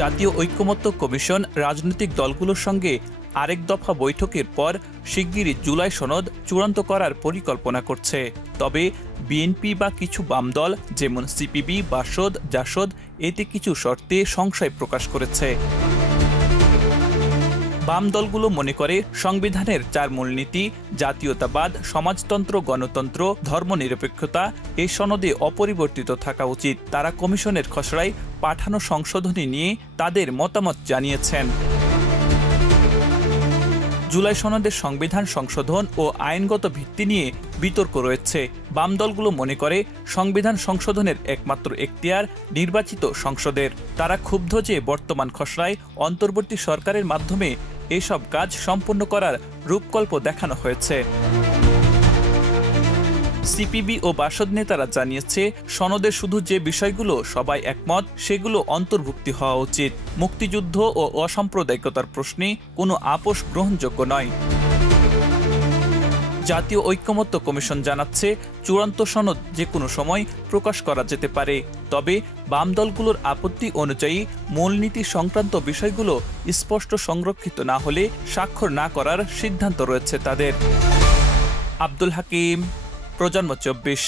জাতীয় ঐক্যমত্য কমিশন রাজনৈতিক দলগুলোর সঙ্গে আরেক দফা বৈঠকের পর শিগগিরই জুলাই সনদ চূড়ান্ত করার পরিকল্পনা করছে। তবে বিএনপি বা কিছু বাম দল যেমন সিপিবি, বাসদ, জাসদ এতে কিছু শর্তে সংশয় প্রকাশ করেছে। বাম দলগুলো মনে করে সংবিধানের 4 মূলনীতি জাতীয়তাবাদ, সমাজতন্ত্র, গণতন্ত্র, ধর্মনিরপেক্ষতা এই সনদে অপরিবর্তিত থাকা উচিত। তারা কমিশনের খসড়ায় পাঠানো সংশোধনী নিয়ে তাদের মতামত জানিয়েছেন। জুলাই সনদের সংবিধান সংশোধন ও আইনগত ভিত্তি নিয়ে বিতর্ক রয়েছে। বাম দলগুলো মনে করে সংবিধান সংশোধনের একমাত্র এখতিয়ার নির্বাচিত সংসদের। তারা ক্ষুব্ধ যে বর্তমান খসড়ায় অন্তর্বর্তী সরকারের মাধ্যমে এসব কাজ সম্পন্ন করার রূপকল্প দেখানো হয়েছে। সিপিবি ও বাসদ নেতারা জানিয়েছে, সনদে শুধু যে বিষয়গুলো সবাই একমত সেগুলো অন্তর্ভুক্তি হওয়া উচিত। মুক্তিযুদ্ধ ও অসাম্প্রদায়িকতার প্রশ্নে কোনো আপোষ গ্রহণযোগ্য নয়। জাতীয় ঐক্যমত্য কমিশন জানাচ্ছে, চূড়ান্ত সনদ যে কোনো সময় প্রকাশ করা যেতে পারে। তবে বাম দলগুলোর আপত্তি অনুযায়ী মূলনীতি সংক্রান্ত বিষয়গুলো স্পষ্ট সংরক্ষিত না হলে স্বাক্ষর না করার সিদ্ধান্ত রয়েছে তাদের। আব্দুল হাকিম, প্রজন্ম 24।